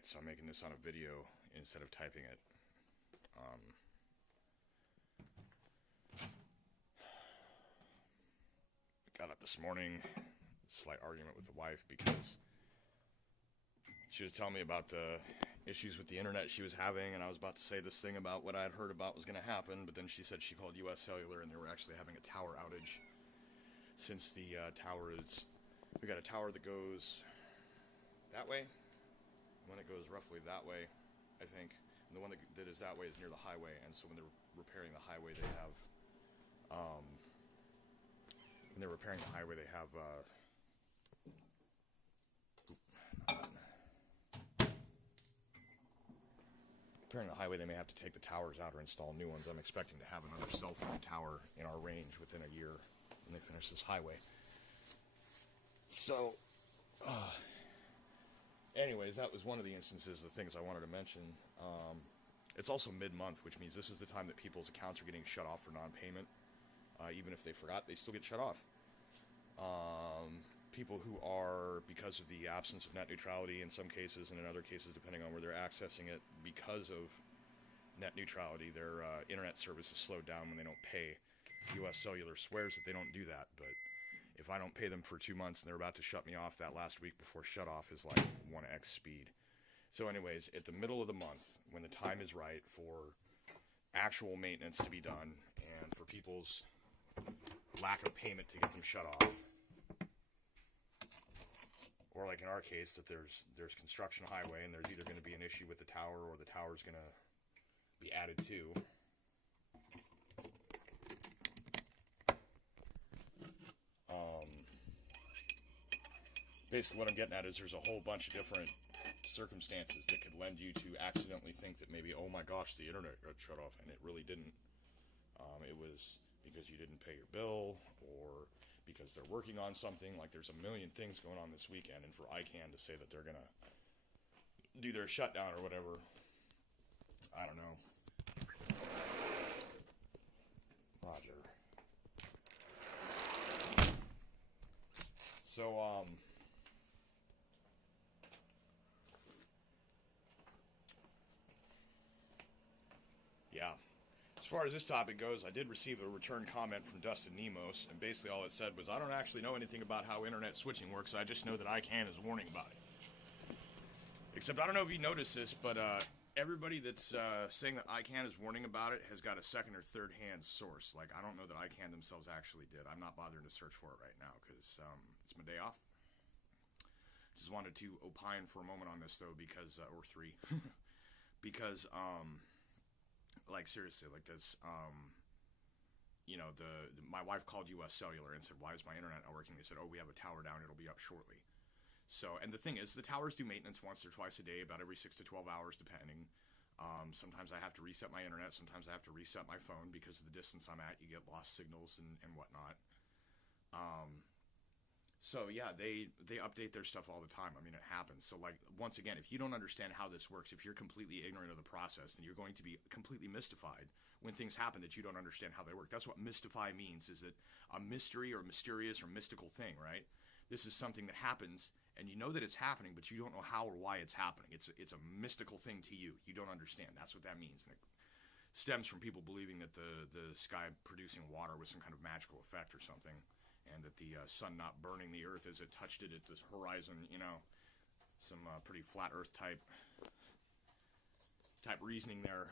Alright, so I'm making this on a video instead of typing it. Got up this morning, slight argument with the wife because she was telling me about the issues with the internet she was having, and I was about to say this thing about what I had heard about was going to happen, but then she said she called US Cellular and they were actually having a tower outage since the tower is... We got a tower that goes that way, one that goes roughly that way, I think, and the one that is that way is near the highway, and so when they're repairing the highway they have, repairing the highway, they may have to take the towers out or install new ones. I'm expecting to have another cell phone tower in our range within a year when they finish this highway. So, anyways, that was one of the instances, the things I wanted to mention. It's also mid-month, which means this is the time that people's accounts are getting shut off for non-payment. Even if they forgot, they still get shut off. People who are, because of the absence of net neutrality in some cases, and in other cases, depending on where they're accessing it, because of net neutrality, their internet service is slowed down when they don't pay. US Cellular swears that they don't do that, but if I don't pay them for 2 months and they're about to shut me off, that last week before shutoff is like 1x speed. So anyways, at the middle of the month, when the time is right for actual maintenance to be done and for people's lack of payment to get them shut off, or like in our case, that there's construction highway and there's either going to be an issue with the tower or the tower's going to be added to. Basically what I'm getting at is there's a whole bunch of different circumstances that could lend you to accidentally think that maybe, oh my gosh, the internet got shut off, and it really didn't. It was because you didn't pay your bill, or because they're working on something. Like, there's a million things going on this weekend, and for ICANN to say that they're gonna do their shutdown or whatever, I don't know. Roger. So, yeah. As far as this topic goes, I did receive a return comment from Dustin Nemos, and basically all it said was, I don't actually know anything about how internet switching works, I just know that ICANN is warning about it. Except, I don't know if you noticed this, but everybody that's saying that ICANN is warning about it has got a second or third hand source. Like, I don't know that ICANN themselves actually did. I'm not bothering to search for it right now, because it's my day off. Just wanted to opine for a moment on this, though, because, or three, because, like, seriously, like this, you know, my wife called US Cellular and said, why is my internet not working? They said, oh, we have a tower down, it'll be up shortly. So, and the thing is, the towers do maintenance once or twice a day, about every 6 to 12 hours, depending. Sometimes I have to reset my internet, sometimes I have to reset my phone because of the distance I'm at, you get lost signals and whatnot. So yeah, they update their stuff all the time. I mean, it happens. So, like, once again, if you don't understand how this works, if you're completely ignorant of the process, then you're going to be completely mystified when things happen that you don't understand how they work. That's what mystify means, is that a mystery or mysterious or mystical thing, right? This is something that happens, and you know that it's happening, but you don't know how or why it's happening. It's a mystical thing to you. You don't understand. That's what that means. And it stems from people believing that the sky producing water was some kind of magical effect or something, and that the sun not burning the earth as it touched it at this horizon, you know, some pretty flat earth type reasoning there.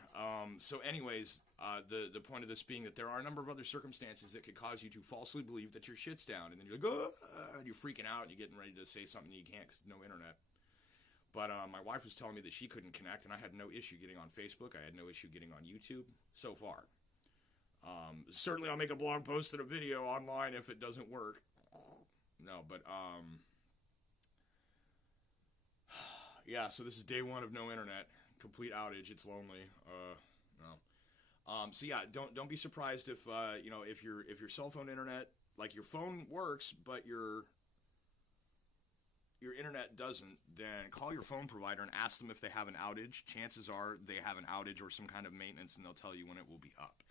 So anyways, the point of this being that there are a number of other circumstances that could cause you to falsely believe that your shit's down, and then you're like, oh, and you're freaking out, and you're getting ready to say something you can't because no internet. But my wife was telling me that she couldn't connect, and I had no issue getting on Facebook. I had no issue getting on YouTube so far. Certainly I'll make a blog post and a video online if it doesn't work. No, but, yeah, so this is day one of no internet. Complete outage. It's lonely. No. So yeah, don't be surprised if, you know, if your cell phone internet, like, your phone works, but your internet doesn't, then call your phone provider and ask them if they have an outage. Chances are they have an outage or some kind of maintenance, and they'll tell you when it will be up.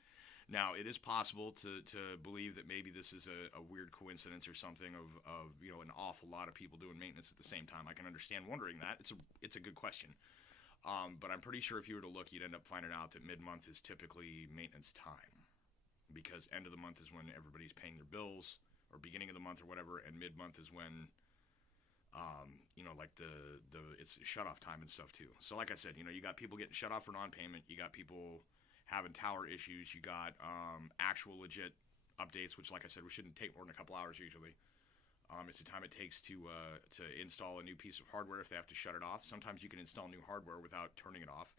Now, it is possible to believe that maybe this is a weird coincidence or something of an awful lot of people doing maintenance at the same time. I can understand wondering that. It's a good question. But I'm pretty sure if you were to look, you'd end up finding out that mid-month is typically maintenance time, because end of the month is when everybody's paying their bills, or beginning of the month or whatever, and mid-month is when like it's shut-off time and stuff too. So like I said, you got people getting shut off for non-payment. You got people having tower issues. You got actual legit updates, which, like I said, we shouldn't take more than a couple hours usually. It's the time it takes to install a new piece of hardware if they have to shut it off. Sometimes you can install new hardware without turning it off.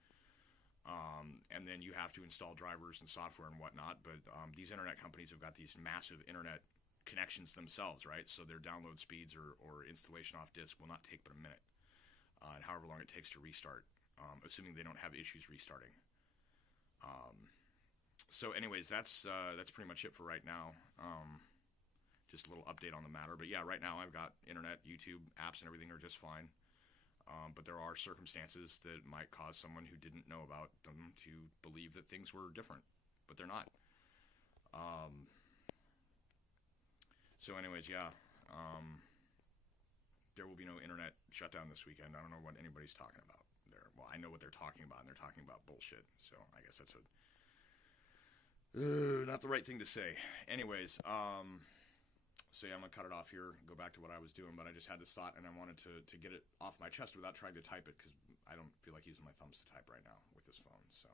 And then you have to install drivers and software and whatnot. But these internet companies have got these massive internet connections themselves, right? So their download speeds or installation off disk will not take but a minute, and however long it takes to restart, assuming they don't have issues restarting. So anyways, that's pretty much it for right now. Just a little update on the matter. But yeah, right now I've got internet, YouTube, apps, and everything are just fine. But there are circumstances that might cause someone who didn't know about them to believe that things were different, but they're not. So anyways, yeah, there will be no internet shutdown this weekend. I don't know what anybody's talking about there. Well, I know what they're talking about, and they're talking about bullshit. So I guess that's not the right thing to say. Anyways, so yeah, I'm going to cut it off here, go back to what I was doing, but I just had this thought, and I wanted to get it off my chest without trying to type it, because I don't feel like using my thumbs to type right now with this phone. So